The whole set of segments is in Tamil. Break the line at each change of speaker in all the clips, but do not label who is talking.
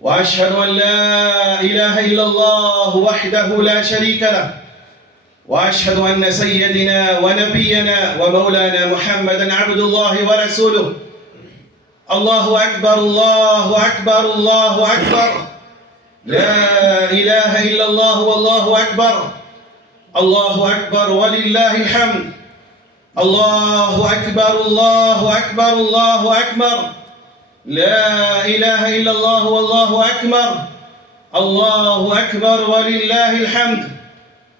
وأشهد أن لا إله إلا الله وحده لا شريك له. وأشهد أن سيدنا ونبينا ومولانا محمدا عبد الله ورسوله. الله أكبر الله أكبر الله أكبر. لا إله إلا الله والله أكبر. الله أكبر ولله الحمد. الله أكبر الله أكبر الله أكبر. لا إله إلا الله والله أكبر. الله أكبر ولله الحمد.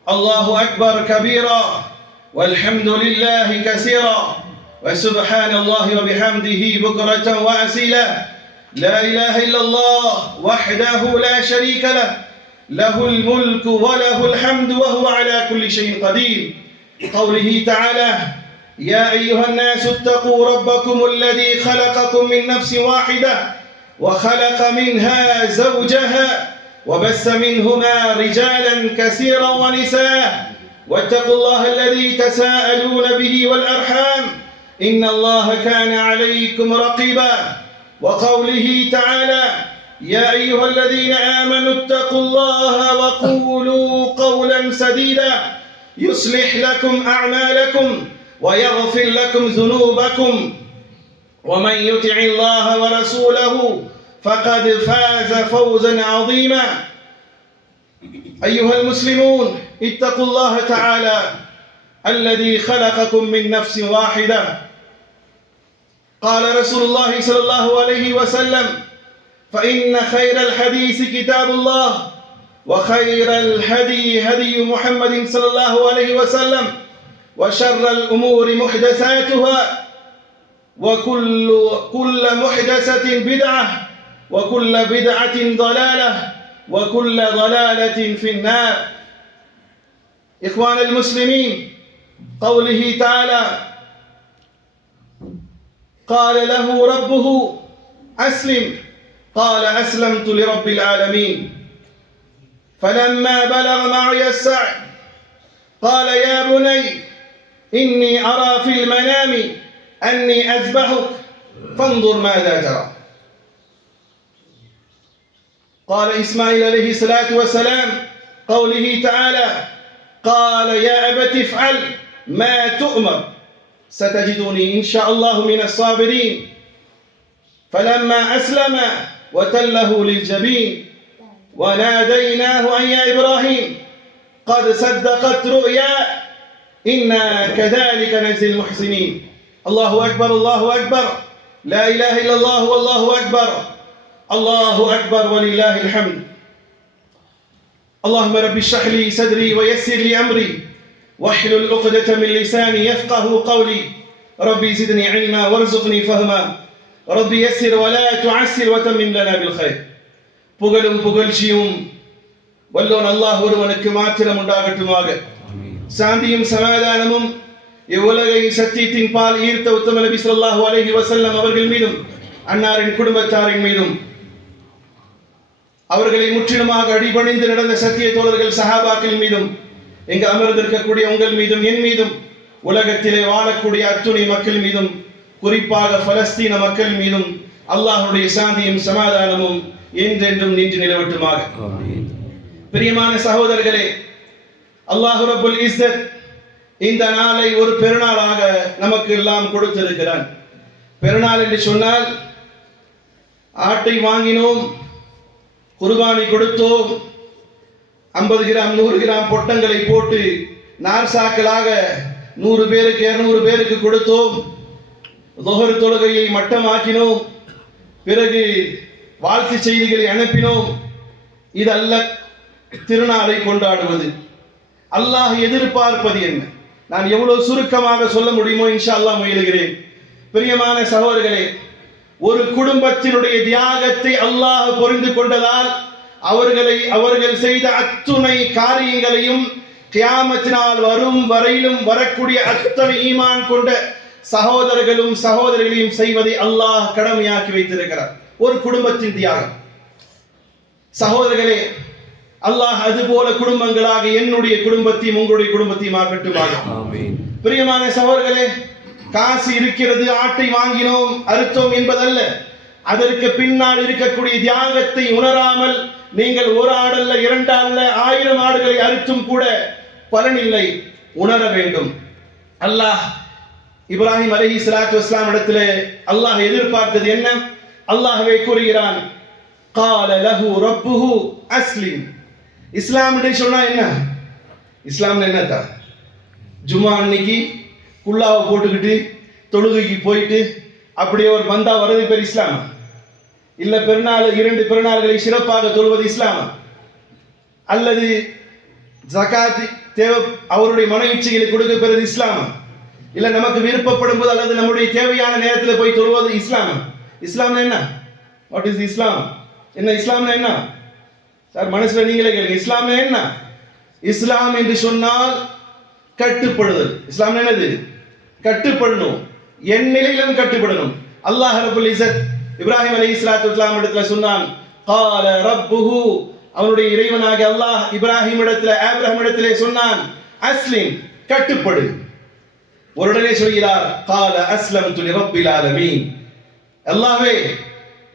الله أكبر كبيرا والحمد لله كثيرا. وسبحان الله وبحمده بكرة وأسيلا لا إله إلا الله وحده لا شريك له. له الملك وله الحمد وهو على كل شيء قدير. قوله تعالى يا أيها الناس اتقوا ربكم الذي خلقكم من نفس واحدة وخلق منها زوجها وبث منهما رجالا كثيرا ونساء. واتقوا الله الذي تساءلون به والأرحام. إن الله كان عليكم رقيبا. وقوله تعالى يا أيها الذين آمنوا اتقوا الله وقولوا قولا سديدا. يصلح لكم أعمالكم. ويغفر لكم ذنوبكم ومن يطع الله ورسوله فقد فاز فوزا عظيما. أيها المسلمون اتقوا الله تعالى الذي خلقكم من نفس واحدة. قال رسول الله صلى الله عليه وسلم فإن خير الحديث كتاب الله وخير الهدي هدي محمد صلى الله عليه وسلم وشر الأمور محدثاتها وكل كل محدثة بدعة وكل بدعة ضلالة وكل ضلالة في النار. إخوان المسلمين قوله تعالى قال له ربه أسلم. قال أسلمت لرب العالمين. فلما بلغ معي السعي قال يا بني إني أرى في المنام أني أذبحك فانظر ماذا ترى قال إسماعيل عليه الصلاة والسلام قوله تعالى قال يا أبت افعل ما تؤمر. ستجدني إن شاء الله من الصابرين. فلما أسلم وتله للجبين وناديناه أن يا إبراهيم قد صدقت رؤيا إنا كذلك نجزي المحسنين الله أكبر الله أكبر لا إله إلا الله والله أكبر الله أكبر ولله الحمد اللهم رب اشرح لي صدري ويسر لي أمري واحلل عقدة من لساني يفقه قولي ربي زدني علما وارزقني فهما ربي يسر ولا تعسر وتمم لنا بالخير புகழும் புகழ்ச்சியும் வல்லோன் அல்லாஹ் ஒருவனுக்கு மாத்திரம் உண்டாகட்டுமாக சாந்தியும் சமாதானமும் இவ்வுலகை சத்தியத்தின் பால் ஈர்த்த உத்தம நபி ஸல்லல்லாஹு அலைஹி வஸல்லம் அவர்கள் மீதும் அன்னாரின் குடும்பத்தாரின் மீதும். அவர்களை முற்றிலுமாக அடிபணிந்து நடந்த சத்திய தோழர்கள் சஹாபாக்கள் மீதும் இங்கு அமர்ந்திருக்கக்கூடிய உங்கள் மீதும் என் மீதும் உலகத்திலே வாழக்கூடிய அத்துணை மக்கள் மீதும் குறிப்பாக பலஸ்தீன மக்கள் மீதும் அல்லாஹ்வுடைய சாந்தியும் சமாதானமும் என்றென்றும் நின்று நிலவட்டுமாக. பிரியமான சகோதரர்களே அல்லாஹ் ரபுல் இஸ்ஸத் இந்த நாளை ஒரு பெருநாளாக நமக்கு எல்லாம் கொடுத்திருக்கிறான். பெருநாள் என்று சொன்னால் ஆட்டை வாங்கினோம் குர்பானி கொடுத்தோம் ஐம்பது கிராம் நூறு கிராம் பொட்டங்களை போட்டு நார்சாக்களாக நூறு பேருக்கு இரநூறு பேருக்கு கொடுத்தோம். தொகர் தொழுகையை மட்டமாக்கினோம். பிறகு வாழ்த்து செய்திகளை அனுப்பினோம். இதல்ல திருநாளை கொண்டாடுவது. அல்லாஹ் எதிர்பார்ப்பது என்ன? நான் எவ்வளவு சுருக்கமாக சொல்ல முடியுமோ இன்ஷா அல்லாஹ் முயலுகிறேன். பிரியமான சகோதரர்களே ஒரு குடும்பத்தினுடைய தியாகத்தை அல்லாஹ் புரிந்து கொண்டதால் அவர்களை அவர்கள் செய்த அத்துணை காரியங்களையும் கியாமத்தினால் வரும் வரையிலும் வரக்கூடிய அத்தனை ஈமான் கொண்ட சகோதரர்களும் சகோதரிகளையும் செய்வதை அல்லாஹ் கடமையாக்கி வைத்திருக்கிறார். ஒரு குடும்பத்தின் தியாகம். சகோதரர்களே அல்லாஹ் அது போல குடும்பங்களாக என்னுடைய குடும்பத்தையும் உங்களுடைய குடும்பத்தையும்
ஆகட்டும்
பிரியமான சகோதரர்களே காசு இருக்கிறது ஆட்டை வாங்கினோம் அறுத்தோம் என்பதல்ல. அதற்கு பின்னால் இருக்கக்கூடிய தியாகத்தை உணராமல் நீங்கள் ஒரு ஆடல்ல இரண்டு ஆடல்ல ஆயிரம் ஆடுகளை அறுத்தும் கூட பலனில்லை உணர வேண்டும். அல்லாஹ் இப்ராஹிம் அலஹி சலாத்து இஸ்லாம் இடத்துல அல்லாஹ் எதிர்பார்த்தது என்ன? அல்லாஹவே கூறுகிறான் கால லஹு ரப்புஹு அஸ்லிம். இஸ்லாம் சொன்னால் என்ன? இஸ்லாம் என்னத்தா? ஜும்மா அன்னைக்கு குல்லாவை போட்டுக்கிட்டு தொழுகைக்கு போயிட்டு அப்படியே ஒரு பந்தா வர்றது பேர் இஸ்லாம். இல்லை பெருநாள் இரண்டு பெருநாள்களை சிறப்பாக தொழுவது இஸ்லாம். அல்லது ஜகாத் தேவை அவருடைய மன இச்சைகளை கொடுக்க பெறுவது இஸ்லாம். இல்லை நமக்கு விருப்பப்படும் போது அல்லது நம்முடைய தேவையான நேரத்தில் போய் தொழுவது இஸ்லாம். இஸ்லாம்னா என்ன? வாட் இஸ் இஸ்லாம் என்ன இஸ்லாம்னா என்ன? சார் மனசுல நீங்களே கேளுங்க. இஸ்லாம்னா என்ன? இஸ்லாம் என்று சொன்னால் கட்டுப்படுதல். இஸ்லாம் என்னது? கட்டுப்படணும். என் நிலையிலும் கட்டுப்படணும். அல்லாஹ் ரபுல் இசத் இப்ராஹிம் அலை இஸ்லாத்து இஸ்லாம் இடத்துல சொன்னான் கால ரப்புஹு. அவனுடைய இறைவனாக அல்லாஹ் இப்ராஹிம் இடத்துல ஆப்ரஹம் இடத்திலே சொன்னான் அஸ்லிம் கட்டுப்படு. உடனே சொல்கிறார் கால அஸ்லம் துலி ரப்பில் ஆலமீன். அல்லாஹ்வே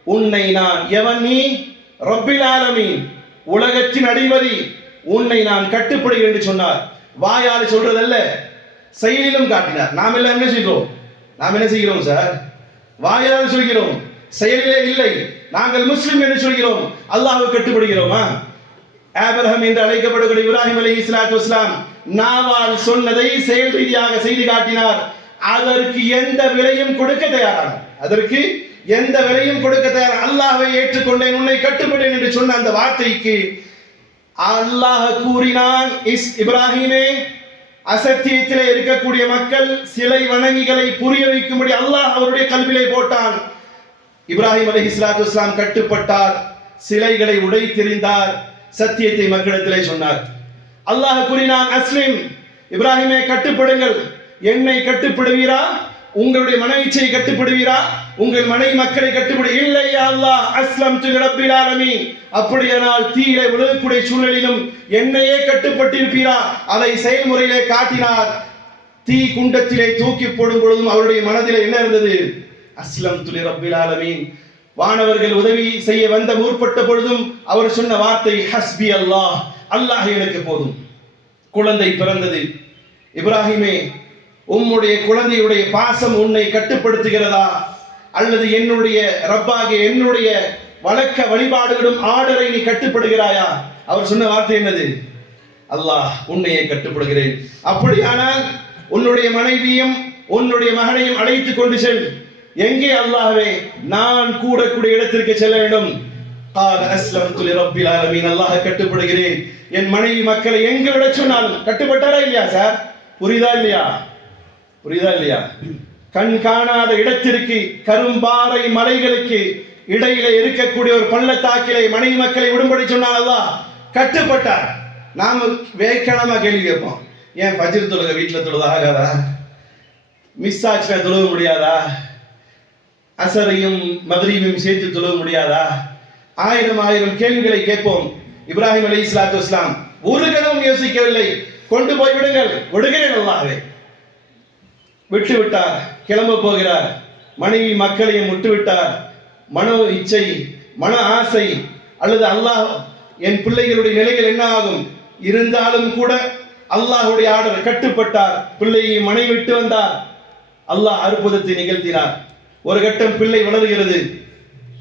உன்னை நான் எவன் நீ? ரப்பில் ஆலமீன். உலகத்தின் அடிமதி உன்னை நான் கட்டுப்படுகிறேன் என்று சொன்னார். வாயால் சொல்றதல்ல செயலிலும் காட்டினார். நாம் எல்லாம் என்ன செய்கிறோம்? நாம் என்ன செய்கிறோம் சார்? வாயால் சொல்கிறோம் செயலிலே இல்லை. நாங்கள் முஸ்லிம் என்று சொல்கிறோம் அல்லாஹ்வை கட்டுப்படுகிறோமா? ஆபிரஹாம் என்று அழைக்கப்படக்கூடிய இப்ராஹிம் அலி இஸ்லாத்து இஸ்லாம் நாவால் சொன்னதை செயல் ரீதியாக செய்து காட்டினார். அதற்கு எந்த விலையும் கொடுக்க தயாரானார். அதற்கு எந்த விலையும் கொடுக்க தயார். அல்லாஹை ஏற்றுக்கொண்டேன் உன்னை கட்டுப்பட்டேன் என்று சொன்ன அந்த வார்த்தைக்கு அல்லாஹ் கூறினான். இஸ் இப்ராஹிமே அசத்தியத்திலே இருக்கக்கூடிய மக்கள் சிலை வணங்கிகளை புரிய வைக்கும்படி அல்லாஹ் அவருடைய கல்விலே போட்டான். இப்ராஹிம் அலி இஸ்லாத்து இஸ்லாம் கட்டுப்பட்டார் சிலைகளை உடைத்தெறிந்தார் சத்தியத்தை மக்களிடத்திலே சொன்னார். அல்லாஹ் கூறினான் அஸ்லிம் இப்ராஹிமே கட்டுப்படுங்கள். என்னை கட்டுப்படுவீரா? உங்களுடைய மன இச்சையை கட்டுப்படுவீரா? உங்கள் மனைவி மக்களை கட்டுப்படி இல்லை அல்லா அல்லாஹ் அஸ்லம் து அப்படியானால் தீயிலே விழுகக்கூடிய சூழலிலும் என்னையே கட்டுப்பட்டிருப்பீரா? அதை செயல்முறையிலே காட்டினார். தீ குண்டத்திலே தூக்கி போடும் பொழுதும் அவருடைய மனதில் என்ன இருந்தது? அஸ்லம் துலி ரப்பில் வானவர்கள் உதவி செய்ய வந்த முற்பட்ட பொழுதும் அவர் சொன்ன வார்த்தை ஹஸ்பி அல்லாஹ் அல்லாஹ் எனக்கு போதும். குழந்தை பிறந்தது. இப்ராஹிமே உம்முடைய குழந்தையுடைய பாசம் உன்னை கட்டுப்படுத்துகிறதா? அல்லது என்னுடைய ரப்பாக என்னுடைய வழக்க வழிபாடுகளும் ஆர்டரை நீ கட்டுப்படுகிறாயா? அவர் சொன்ன வார்த்தை என்னது? அல்லாஹ் உன்னையே கட்டுப்படுகிறேன். அப்படியானால் உன்னுடைய மனைவியும் உன்னுடைய மகனையும் அழைத்து கொண்டு செல். எங்கே அல்லாஹ்வே? நான் கூடக்கூடிய இடத்திற்கு செல்ல வேண்டும். அல்லாஹ் கட்டுப்படுகிறேன். என் மனைவி மக்களை எங்க விட சொன்னாலும் கட்டுப்பட்டாரா இல்லையா சார்? புரியுதா இல்லையா? புரியுதா இல்லையா? கண் காணாத இடத்திற்கு கரும்பாறை மலைகளுக்கு இடையில இருக்கக்கூடிய ஒரு பள்ளத்தாக்கிலே மனைவி மக்களை விடும்படி சொன்னால் அல்லாஹ் கட்டுப்பட்டார். நாம வேக்கணமா கேள்வி கேட்போம். ஏன் பஜிர் தொழுக வீட்டில் தொழுது ஆகாதா மிஸ் ஆச்சுனா தொழுக முடியாதா? அசரையும் மதுரையும் சேர்த்து தொழுக முடியாதா? ஆயிரம் ஆயிரம் கேள்விகளை கேட்போம். இப்ராஹிம் அலி இஸ்லாத்து இஸ்லாம் ஒரு கணம் யோசிக்கவில்லை. கொண்டு போய் விடுங்கள். விடுகிறேன் அல்லாஹ்வே. விட்டு விட்டார். கிளம்ப போகிறார். மனைவி மக்களையும் முட்டுவிட்டார். மன மனோ இச்சை மன ஆசை அல்லது அல்லாஹ் என் பிள்ளைகளுடைய நிலைகள் என்ன ஆகும்? இருந்தாலும் கூட அல்லாஹுடைய ஆர்டர் கட்டுப்பட்டார். பிள்ளையை மனை விட்டு வந்தார். அல்லாஹ் அற்புதத்தை நிகழ்த்தினார். ஒரு கட்டம் பிள்ளை வளர்கிறது.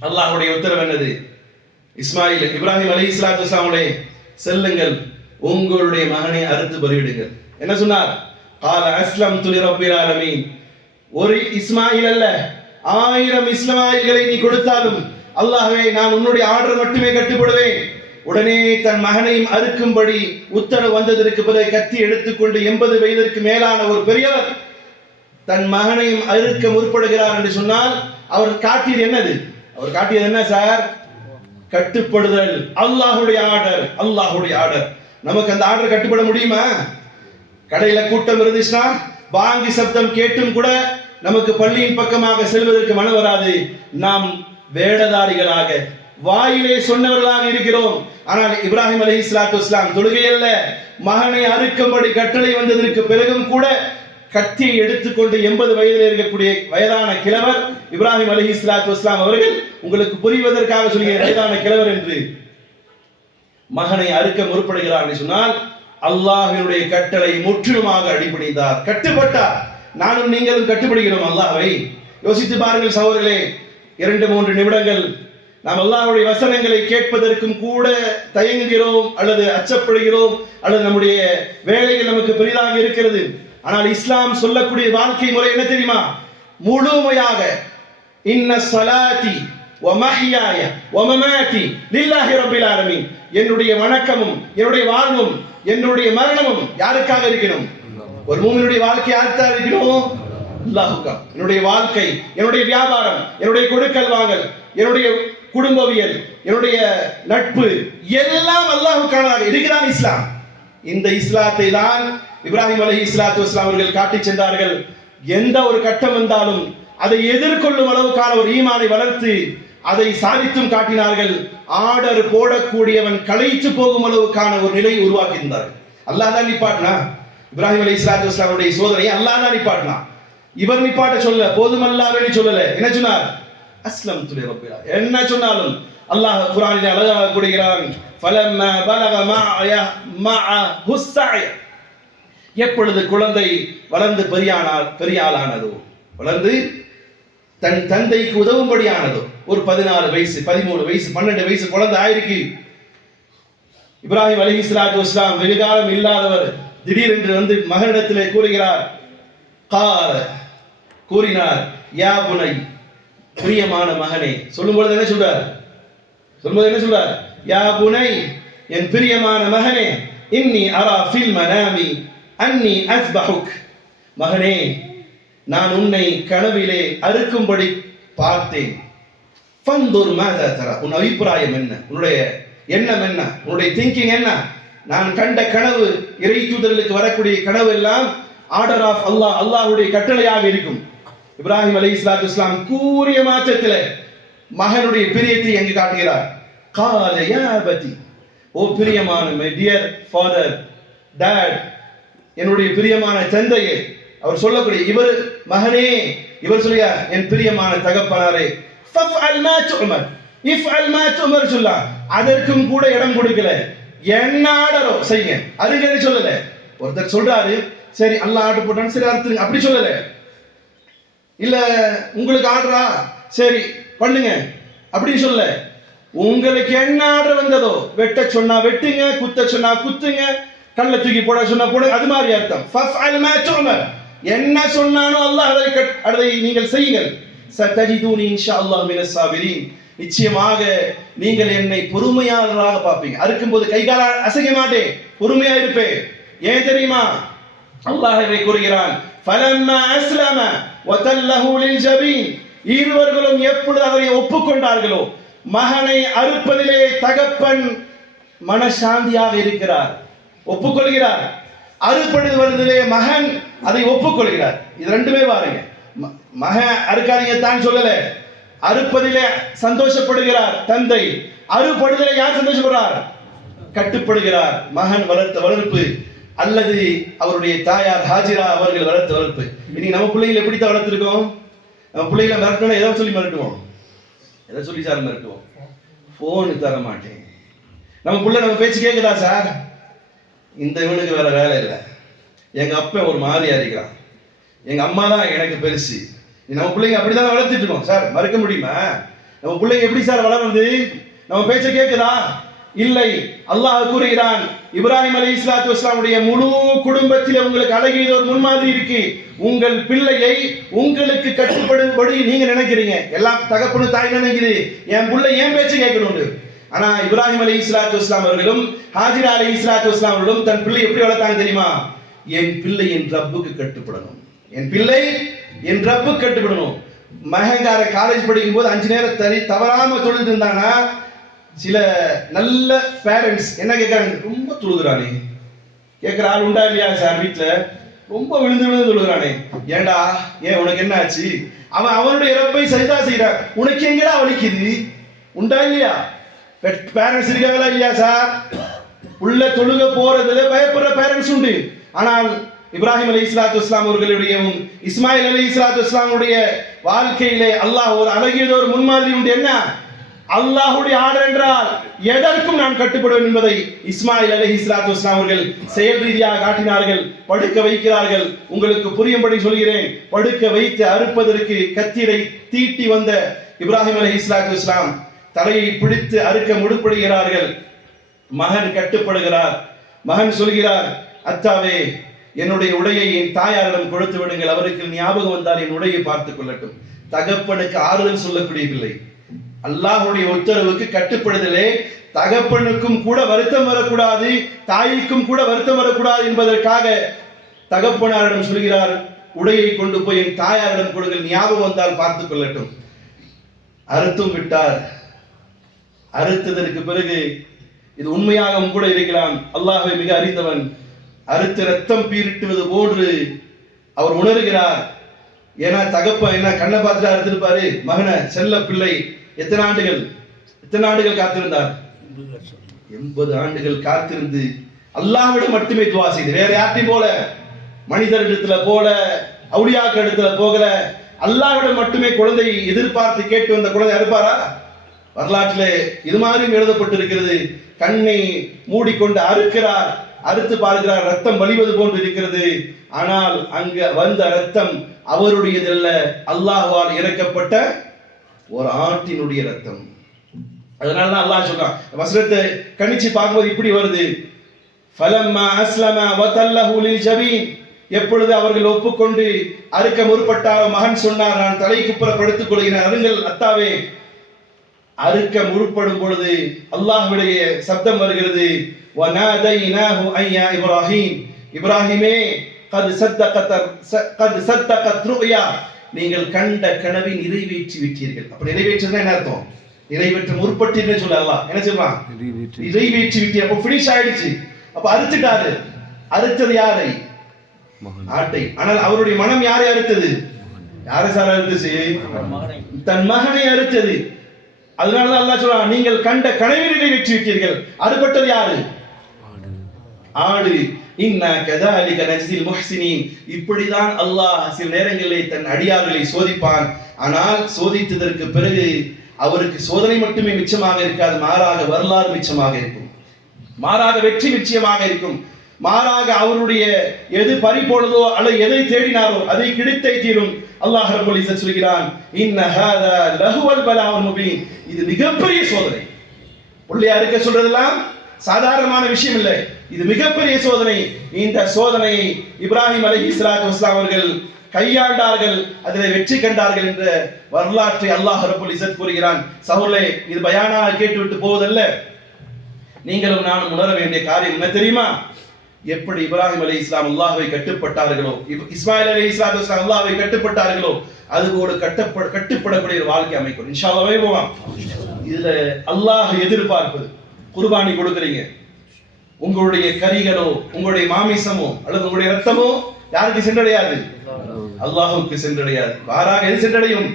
அல்லாஹுடைய உத்தரவு என்னது? இஸ்மாயில் இப்ராஹிம் அலி இஸ்லாத்து இஸ்லாமுடைய செல்லுங்கள் உங்களுடைய மகனை அறுத்து பலியிடுங்கள். என்ன சொன்னார்? கால அஸ்லம் துலி ரப்பில் ஆலமீன். ஒரு இஸ்மாயில் அல்ல. ஆயிரம் இஸ்மாயில்களை நீ கொடுத்தாலும் அல்லாஹ்வே நான் உன்னுடைய ஆர்டர் மட்டுமே கட்டுப்படுவேன். உடனே தன் மகனையும் அறுக்கும்படி உத்தரவு வந்ததற்கு பிறகு கத்தி எடுத்துக்கொண்டு எண்பது வயதிற்கு மேலான ஒரு பெரியவர் தன் மகனையும் அறுக்க முற்படுகிறார் என்று சொன்னால் அவர் காட்டியது என்னது? அவர் காட்டியது என்ன சார்? கட்டுப்படுதல். அல்லாஹுடைய ஆர்டர் அல்லாஹுடைய ஆர்டர். நமக்கு அந்த ஆர்டர் கட்டுப்பட முடியுமா? கடையில கூட்டம் இருந்துச்சுன்னா வாங்கி சப்தம் கேட்டும் கூட நமக்கு பள்ளியின் பக்கமாக செல்வதற்கு மனம் வராது. நாம் வேடதாரிகளாக வாயிலே சொன்னவர்களாக இருக்கிறோம். ஆனால் இப்ராஹிம் அலி இஸ்லாத்து இஸ்லாம் தொழுகையல்ல மகனை அறுக்கும்படி கட்டளை வந்ததற்கு பிறகும் கூட கத்தியை எடுத்துக்கொண்டு எண்பது வயதில் இருக்கக்கூடிய வயதான கிழவர் இப்ராஹிம் அலி இஸ்லாத்து இஸ்லாம் அவர்கள் உங்களுக்கு புரிவதற்காக சொல்கிறேன் வயதான கிழவர் என்று. மகனை அறுக்க முற்படுகிறார் என்று சொன்னால் அல்லாஹினுடைய கட்டளை முற்றிலுமாக அடிபணிந்தார் கட்டுப்பட்டார். நானும் நீங்களும் கட்டுப்படுகிறோம் அல்லாவை யோசித்து பாருங்கள் சகோதரர்களே இரண்டு மூன்று நிமிடங்கள் நாம் அல்லாவுடைய வசனங்களை கேட்பதற்கும் கூட தயங்குகிறோம் அல்லது அச்சப்படுகிறோம் அல்லது நம்முடைய வேலைகள் நமக்கு பெரிதாக இருக்கிறது. ஆனால் இஸ்லாம் சொல்லக்கூடிய வாழ்க்கை முறை என்ன தெரியுமா? முழுமையாக இன்ன சலாத்தி வமஹியாய வமமாதி லில்லாஹி ரபில் ஆலமின் என்னுடைய வணக்கமும் என்னுடைய வாழ்வும் என்னுடைய மரணமும் யாருக்காக இருக்கணும்? ஒரு மூமினுடைய வாழ்க்கை யார்த்தா இருக்கணும் அல்லாஹுக்கா. என்னுடைய வாழ்க்கை என்னுடைய வியாபாரம் என்னுடைய கொடுக்கல் வாங்கல் என்னுடைய குடும்பவியல் என்னுடைய நட்பு எல்லாம் அல்லாஹுக்கானதாக இருக்கிறான் இஸ்லாம். இந்த இஸ்லாத்தை தான் இப்ராஹிம் அலி இஸ்லாத்து இஸ்லாம் அவர்கள் காட்டிச் சென்றார்கள். எந்த ஒரு கட்டம் வந்தாலும் அதை எதிர்கொள்ளும் அளவுக்கான ஒரு ஈமானை வளர்த்து அதை சாதித்தும் காட்டினார்கள். ஆர்டர் போடக்கூடியவன் களைத்து போகும் அளவுக்கான ஒரு நிலையை உருவாக்கியிருந்தார்கள். அல்லாதான் நிப்பாட்டினா இப்ராஹிம் அலி இஸ்லாத்து இஸ்லாமுடைய சோதனையை அல்லாஹ் தான் நிப்பாட்டலாம் இவர் நிப்பாட்ட சொல்ல போதுமல்லாவே சொல்லல. என்ன சொன்னார்? அஸ்லம் துலி ரப்பிலா. என்ன சொன்னாலும் அல்லாஹ் குரானில் அழகாக கூடுகிறான் ஃபலம்ம பலக மஅய மஅ ஹுஸ்ஸய. எப்பொழுது குழந்தை வளர்ந்து பெரியானால் பெரியாளானதோ வளர்ந்து தன் தந்தைக்கு உதவும்படியானதோ ஒரு பதினாலு வயசு பதிமூணு வயசு பன்னெண்டு வயசு குழந்தை ஆயிருக்கு. இப்ராஹிம் அலி இஸ்லாத்து இஸ்லாம் வெகு காலம் இல்லாதவர். திடீரென்று வந்து மகனிடத்திலே கூறுகிறார் கால கூறினார் யா புனை பிரியமான மகனே. சொல்லும்பொழுது என்ன சொல்றார்? சொல்லும்போது என்ன சொல்றார்? யா புனை என் பிரியமான மகனே இன்னி அரா ஃபில் மனாமி அன்னி அஸ்பஹுக். மகனே நான் உன்னை கனவிலே அறுக்கும்படி பார்த்தேன். ஃபந்தூர் மாதா தரா. உன் அபிப்பிராயம் என்ன? உன்னுடைய எண்ணம் என்ன? உன்னுடைய திங்கிங் என்ன? நான் கண்ட கனவு இறை தூதர்களுக்கு வரக்கூடிய கனவு எல்லாம் ஆர்டர் ஆஃப் அல்லாஹ் அல்லாஹுடைய கட்டளையாக இருக்கும். இப்ராஹிம் அலி இஸ்லாத்து இஸ்லாம் கூறிய மாற்றத்தில் மகனுடைய பிரியத்தை எங்கு காட்டுகிறார்? கால யா ஓ பிரியமான மை டியர் ஃபாதர் டேட் என்னுடைய பிரியமான தந்தையே அவர் சொல்லக்கூடிய இவர் மகனே இவர் சொல்லியா என் பிரியமான தகப்பனாரே ஃபஃஅல் மா இஃப் அல் மா உமர் சொல்லா அதற்கும் கூட இடம் கொடுக்கல. என்ன ஆர்டரோ செய்யுங்க அதுக்கு என்ன சொல்லல. ஒருத்தர் சொல்றாரு சரி அல்லா ஆர்டர் போட்டான்னு சரி அறுத்துருங்க அப்படி சொல்லல. இல்ல உங்களுக்கு ஆர்டரா சரி பண்ணுங்க. அப்படின்னு சொல்லல. உங்களுக்கு என்ன ஆர்டர் வந்ததோ வெட்ட சொன்னா வெட்டுங்க குத்த சொன்னா குத்துங்க கல்ல தூக்கி போட சொன்னா போட அது மாதிரி அர்த்தம். என்ன சொன்னானோ அல்லாஹ் அதை கட்- அதை நீங்கள் செய்யுங்கள். சத்தஜிதூனி இன்ஷா அல்லாஹ் மினஸ் சாபிரீன். நிச்சயமாக நீங்கள் என்னை பொறுமையாளர்களாக பார்ப்பீங்க. அறுக்கும்போது கை கால அசைக்க மாட்டேன். பொறுமையா இருப்பேன். ஏன் தெரியுமா? அல்லாஹ்வே கூறுகிறான் ஃபலம்மா அஸ்லம வதல்லஹு லில்ஜபீன் இருவர்களும் எப்பொழுது அதனை ஒப்புக்கொண்டார்களோ மகனை அறுப்பதிலே தகப்பன் மனசாந்தியாக இருக்கிறார். ஒப்புக்கொள்கிறார். அறுப்படுவதிலே மகன் அதை ஒப்புக்கொள்கிறார். இது ரெண்டுமே பாருங்க. ம- மகன் அறுக்காதீங்க தான் சொல்லலை. அறுப்பதிலே சந்தோஷப்படுகிறார் தந்தை. அறுபடுதலை யார் சந்தோஷப்படுறார்? கட்டுப்படுகிறார். மகன் வளர்த்த வளர்ப்பு அல்லது அவருடைய தாயார் ஹாஜிரா அவர்கள் வளர்த்த வளர்ப்பு. இன்னைக்கு நம்ம பிள்ளைகளை எப்படித்தான் வளர்த்துருக்கோம்? நம்ம பிள்ளைகளை மிரட்டணும் ஏதோ சொல்லி மிரட்டுவோம். எதை சொல்லி சார் மிரட்டுவோம். ஃபோனு தர மாட்டேன். நம்ம பிள்ளை நம்ம பேச்சு கேட்குதா சார்? இந்த இவனுக்கு வேற வேலை இல்லை. எங்க அப்பா ஒரு மாதிரியா இருக்கிறான். எங்க அம்மா தான் எனக்கு பெருசு. நம்ம பிள்ளைங்க அப்படிதான் வளர்த்துட்டு இருக்கோம். சார் மறுக்க முடியுமா? நம்ம பிள்ளைங்க எப்படி சார் வளருது நம்ம பேச்ச கேட்குதா இல்லை. அல்லாஹ் கூறுகிறான் இப்ராஹிம் அலி இஸ்லாத்து இஸ்லாமுடைய முழு குடும்பத்தில் உங்களுக்கு அழகிய ஒரு முன்மாதிரி இருக்கு. உங்கள் பிள்ளையை உங்களுக்கு கட்டுப்படும்படி நீங்க நினைக்கிறீங்க. எல்லாம் தகப்பனு தாய் நினைக்குது என் பிள்ளை ஏன் பேச்சு கேட்கணும் ஆனா இப்ராஹிம் அலி இஸ்லாத்து இஸ்லாம் அவர்களும் ஹாஜிரா அலி இஸ்லாத்து இஸ்லாம் அவர்களும் தன் பிள்ளை எப்படி வளர்த்தாங்க தெரியுமா? என் பிள்ளை என் ரப்புக்கு கட்டுப்படணும். என் பிள்ளை என் ரப்பு கட்டுப்படணும் மகங்கார காலேஜ் படிக்கும் போது அஞ்சு நேரம் தனி தவறாம தொழுது இருந்தானா சில நல்ல பேரண்ட்ஸ் என்ன கேட்குறாங்க? ரொம்ப தொழுகிறானே. கேட்குற ஆள் உண்டா இல்லையா சார் வீட்டில் ரொம்ப விழுந்து விழுந்து தொழுகிறானே. ஏண்டா? ஏன் உனக்கு என்ன ஆச்சு? அவன் அவனுடைய இறப்பை சரிதா செய்கிறான். உனக்கு எங்கடா வலிக்குது உண்டா இல்லையா? பேரண்ட்ஸ் இருக்காங்களா இல்லையா சார்? உள்ள தொழுக போறதுல பயப்படுற பேரண்ட்ஸ் உண்டு. ஆனால் இப்ராஹிம் அலி இஸ்லாத்து இஸ்லாம் அவர்களுடையவும் இஸ்மாயில் அலி இஸ்லாத்து இஸ்லாமுடைய வாழ்க்கையிலே அல்லாஹ் ஒரு அழகியது ஒரு முன்மாதிரி உண்டு. என்ன? அல்லாஹுடைய ஆர்டர் என்றால் எதற்கும் நான் கட்டுப்படுவேன் என்பதை இஸ்மாயில் அலி இஸ்லாத்து இஸ்லாம் அவர்கள் செயல் ரீதியாக காட்டினார்கள். படுக்க வைக்கிறார்கள். உங்களுக்கு புரியும்படி சொல்கிறேன். படுக்க வைத்து அறுப்பதற்கு கத்திரை தீட்டி வந்த இப்ராஹிம் அலி இஸ்லாத்து இஸ்லாம் தலையை பிடித்து அறுக்க முடுப்படுகிறார்கள் மகன் கட்டுப்படுகிறார். மகன் சொல்கிறார் அத்தாவே என்னுடைய உடையை என் தாயாரிடம் கொடுத்து விடுங்கள். அவருக்கு ஞாபகம் வந்தால் என் உடையை பார்த்துக் கொள்ளட்டும். தகப்பனுக்கு ஆறுதல் சொல்லக்கூடிய பிள்ளை அல்லாஹுடைய உத்தரவுக்கு கட்டுப்படுதலே. தகப்பனுக்கும் கூட வருத்தம் வரக்கூடாது. தாய்க்கும் கூட வருத்தம் வரக்கூடாது என்பதற்காக தகப்பனாரிடம் சொல்கிறார் உடையை கொண்டு போய் என் தாயாரிடம் கொடுங்கள். ஞாபகம் வந்தால் பார்த்துக் கொள்ளட்டும். அறுத்தும் விட்டார். அறுத்ததற்கு பிறகு இது உண்மையாகவும் கூட இருக்கலாம். அல்லாஹை மிக அறிந்தவன். அறுத்து ரத்தம் பீரிட்டுவது போன்று அவர் உணர்கிறார். ஏன்னா தகப்ப என்ன கண்ணை பார்த்துட்டு அறுத்திருப்பாரு? மகனை செல்ல பிள்ளை எத்தனை ஆண்டுகள்? எத்தனை ஆண்டுகள் காத்திருந்தார்? எண்பது ஆண்டுகள் காத்திருந்து அல்லாஹ்விடம் மட்டுமே துவா செய்து வேற யார்ட்டையும் போல மனிதரிடத்துல போல அவுளியாக்கள் இடத்துல போகல. அல்லாவிடம் மட்டுமே குழந்தை எதிர்பார்த்து கேட்டு வந்த குழந்தை அறுப்பாரா? வரலாற்றில் இது மாதிரியும் எழுதப்பட்டிருக்கிறது. கண்ணை மூடிக்கொண்டு அறுக்கிறார். அறுத்து பார்க்கிறார் ரத்தம் வலிவது போன்று இருக்கிறது. ஆனால் அங்க வந்த ரத்தம் அவருடையதல்ல. அல்லாஹ்வால் இறக்கப்பட்ட ஒரு ஆட்டினுடைய ரத்தம். அதனால தான் அல்லாஹ் சொல்றான் வசனத்தை கணிச்சு பார்க்கும்போது இப்படி வருது. ஃபலம்மா அஸ்லமா வதல்லஹு லில் ஜபீன். எப்பொழுது அவர்கள் ஒப்புக்கொண்டு அறுக்க முற்பட்டாரோ மகன் சொன்னார் நான் தலைக்கு புற படுத்துக் கொள்கிறேன். அருங்கள் அத்தாவே அறுக்க முற்படும் பொழுது அல்லாஹுடைய சப்தம் வருகிறது. வநாதைனாஹு ஐயா இப்ராஹிம் இப்ராஹிமே கது சத்தகத் கது சத்தகத் ருயா நீங்கள் கண்ட கனவை நிறைவேற்றி விட்டீர்கள். அப்ப நிறைவேற்றுறது என்ன அர்த்தம்? நிறைவேற்ற முற்பட்டீர்கள் சொல்ல அல்லாஹ் என்ன சொல்றான்? நிறைவேற்றி விட்டீர்கள் அப்ப ஃபினிஷ் ஆயிடுச்சு. அப்ப அறுத்துட்டாரு. அறுத்தது யாரை? ஆட்டை. ஆனால் அவருடைய மனம் யாரை அறுத்தது? யாரை சார் அறுத்துச்சு? தன் மகனை அறுத்தது. அதனாலதான் அல்லாஹ் சொல்றான் நீங்கள் கண்ட கனவை நிறைவேற்றி விட்டீர்கள். அறுபட்டது யாரு? ஆடு. இன்னா கதாலிக நஜ்தில் முஹ்சினீன் இப்படிதான் அல்லாஹ் சில நேரங்களில் தன் அடியார்களை சோதிப்பான். ஆனால் சோதித்ததற்கு பிறகு அவருக்கு சோதனை மட்டுமே மிச்சமாக இருக்காது மாறாக வரலாறு மிச்சமாக இருக்கும். மாறாக வெற்றி நிச்சயமாக இருக்கும். மாறாக அவருடைய எது பறிப்பொழுதோ அல்லது எதை தேடினாரோ அதை கிடைத்தே தீரும். அல்லாஹ் ரப்பல் சொல்கிறான் இது மிகப்பெரிய சோதனை. பிள்ளையா இருக்க சொல்றதெல்லாம் சாதாரணமான விஷயம் இல்லை இது மிகப்பெரிய சோதனை. இந்த சோதனையை இப்ராஹிம் அலி இஸ்லாத் இஸ்லாம் அவர்கள் கையாண்டார்கள். அதில் வெற்றி கண்டார்கள் என்ற வரலாற்றை அல்லாஹ் ரபுல் இசத் கூறுகிறான். சவுலே இது பயானாக கேட்டுவிட்டு போவதல்ல. நீங்களும் நானும் உணர வேண்டிய காரியம் என்ன தெரியுமா? எப்படி இப்ராஹிம் அலி இஸ்லாம் அல்லாஹ்வை கட்டுப்பட்டார்களோ இப்- இஸ்மாயில் அலி இஸ்லாத்து இஸ்லாம் அல்லாஹை கட்டுப்பட்டார்களோ அதுபோல கட்டப்பட கட்டுப்படக்கூடிய ஒரு வாழ்க்கை அமைக்கும். இன்ஷா போவான் இதுல அல்லாஹ் எதிர்பார்ப்பது. குர்பானி கொடுக்குறீங்க. உங்களுடைய கரிகளோ உங்களுடைய மாமிசமோ அல்லது உங்களுடைய ரத்தமோ யாருக்கு சென்றடையாது? அல்லாஹுக்கு சென்றடையாது. மாறாக எது சென்றடையும்?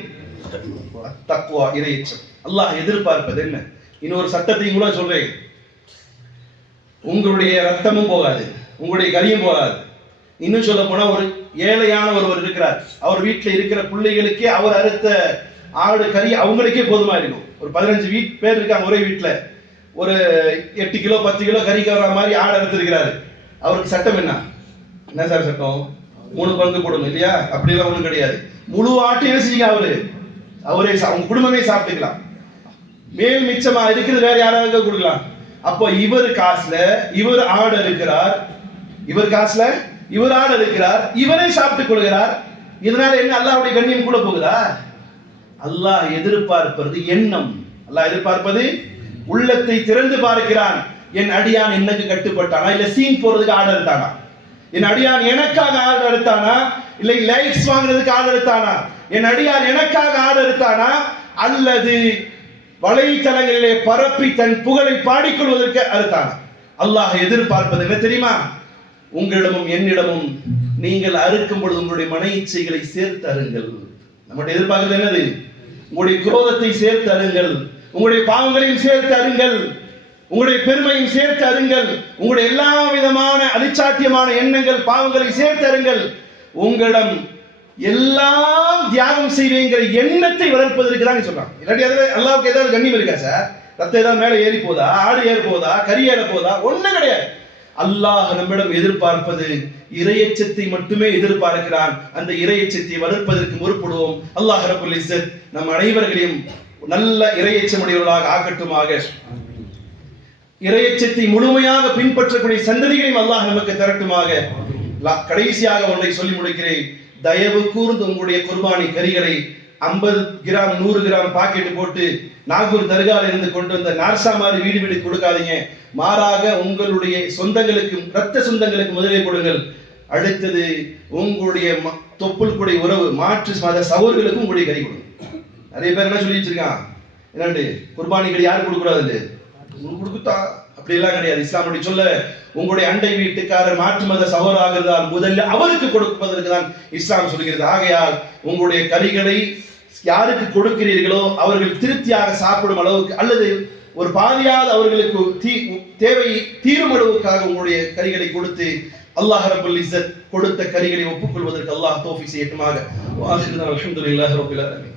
தக்குவா இறையச்சம் அல்லாஹ் எதிர்பார்ப்பது என்ன? இன்னொரு சட்டத்தையும் கூட சொல்றேன். உங்களுடைய ரத்தமும் போகாது. உங்களுடைய கரியும் போகாது. இன்னும் சொல்ல போனா ஒரு ஏழையான ஒருவர் இருக்கிறார். அவர் வீட்டில் இருக்கிற பிள்ளைகளுக்கே அவர் அறுத்த ஆடு கறி அவங்களுக்கே போதுமா இருக்கும் ஒரு பதினஞ்சு வீட் பேர் இருக்காங்க ஒரே வீட்டில். ஒரு எட்டு கிலோ பத்து கிலோ கறி கவர மாதிரி ஆடை எடுத்திருக்கிறாரு. அவருக்கு சட்டம் என்ன? என்ன சார் சட்டம்? மூணு பங்கு போடணும் இல்லையா? அப்படிலாம் ஒன்றும் கிடையாது. முழு ஆட்டையும் என்ன செஞ்சீங்க அவரு? அவரே சா- அவங்க குடும்பமே சாப்பிட்டுக்கலாம். மேல் மிச்சமா இருக்கிறது வேற யாராவது கொடுக்கலாம். அப்போ இவர் காசுல இவர் ஆடு இருக்கிறார் இவர் காசுல இவர் ஆடு இருக்கிறார் இவரே சாப்பிட்டுக் கொள்கிறார். இதனால என்ன அல்லாஹ்வுடைய கண்ணியம் கூட போகுதா? அல்லாஹ் எதிர்பார்ப்பது எண்ணம். அல்லாஹ் எதிர்பார்ப்பது உள்ளத்தை திறந்து பார்க்கிறான். என் அடியான் என்னக்கு கட்டுப்பட்டானா? இல்ல சீன் போறதுக்கு ஆர்டர் எடுத்தானா? என் அடியான் எனக்காக ஆர்டர் எடுத்தானா? இல்லை லைக்ஸ் வாங்குறதுக்கு ஆர்டர் எடுத்தானா? என் அடியான் எனக்காக ஆர்டர் எடுத்தானா? அல்லது வலைத்தளங்களிலே பரப்பி தன் புகழை பாடிக்கொள்வதற்கு அறுத்தான்? அல்லாஹ் எதிர்பார்ப்பது என்ன தெரியுமா? உங்களிடமும் என்னிடமும் நீங்கள் அறுக்கும் பொழுது உங்களுடைய மன இச்சைகளை சேர்த்து அருங்கள் நம்முடைய எதிர்பார்க்கிறது என்னது? உங்களுடைய குரோதத்தை சேர்த்து அருங்கள் உங்களுடைய பாவங்களையும் சேர்த்து அருங்கள். உங்களுடைய பெருமையும் சேர்த்து அருங்கள். உங்களுடைய எல்லா விதமான அலிச்சாத்தியமான எண்ணங்கள் பாவங்களை சேர்த்து அருங்கள். உங்களிடம் எல்லாம் தியாகம் செய்வேங்கிற எண்ணத்தை வளர்ப்பதற்கு தான் சொல்றாங்க. இல்லாட்டி அதுல அல்லாவுக்கு ஏதாவது கண்ணியம் இருக்கா சார்? ரத்தம் ஏதாவது மேலே ஏறி போதா? ஆடு ஏற போதா? கறி ஏற போதா? ஒண்ணும் கிடையாது. அல்லாஹ் நம்மிடம் எதிர்பார்ப்பது இரையச்சத்தை மட்டுமே எதிர்பார்க்கிறான். அந்த இரையச்சத்தை வளர்ப்பதற்கு முற்படுவோம். அல்லாஹ் ரபுல் இஸ்ஸத் நம் அனைவர்களையும் நல்ல இரையச்சமுடையவர்களாக ஆக்கட்டுமாக. இரையச்சத்தை முழுமையாக பின்பற்றக்கூடிய சந்ததிகளையும் அல்லாஹ் நமக்கு திரட்டுமாக. கடைசியாக ஒன்றை சொல்லி முடிக்கிறேன். தயவு கூர்ந்து உங்களுடைய குர்பானி கறிகளை ஐம்பது கிராம் நூறு கிராம் பாக்கெட் போட்டு நாகூர் தர்கால இருந்து கொண்டு வந்த நார்சா மாதிரி வீடு வீடு கொடுக்காதீங்க. மாறாக உங்களுடைய சொந்தங்களுக்கு ரத்த சொந்தங்களுக்கு முதலே கொடுங்கள். அடுத்தது உங்களுடைய ம- தொப்புள் கூடிய உறவு மாற்று மத சவர்களுக்கும் உங்களுடைய கறி கொடுங்க. நிறைய பேர் என்ன சொல்லி வச்சிருக்கான் என்னண்டு குர்பானிகள் யார் கொடுக்கூடாது கொடுத்தா அப்படியெல்லாம் கிடையாது. இஸ்லாமுடைய சொல்ல உங்களுடைய அண்டை வீட்டுக்காரர் மாற்று மத சகோதராக இருந்தால் முதல்ல அவருக்கு கொடுப்பதற்கு தான் இஸ்லாம் சொல்கிறது. ஆகையால் உங்களுடைய கறிகளை யாருக்கு கொடுக்கிறீர்களோ அவர்கள் திருப்தியாக சாப்பிடும் அளவுக்கு அல்லது ஒரு பாதியாவது அவர்களுக்கு தீ தேவை தீரும் அளவுக்காக உங்களுடைய கறிகளை கொடுத்து அல்லாஹ் ரபுல் இஸ்ஸத் கொடுத்த கறிகளை ஒப்புக்கொள்வதற்கு அல்லாஹ் தோஃபி செய்யட்டுமாக. வாசிட்டு அல்ஹம்துலில்லாஹி ரப்பில் ஆலமீன்.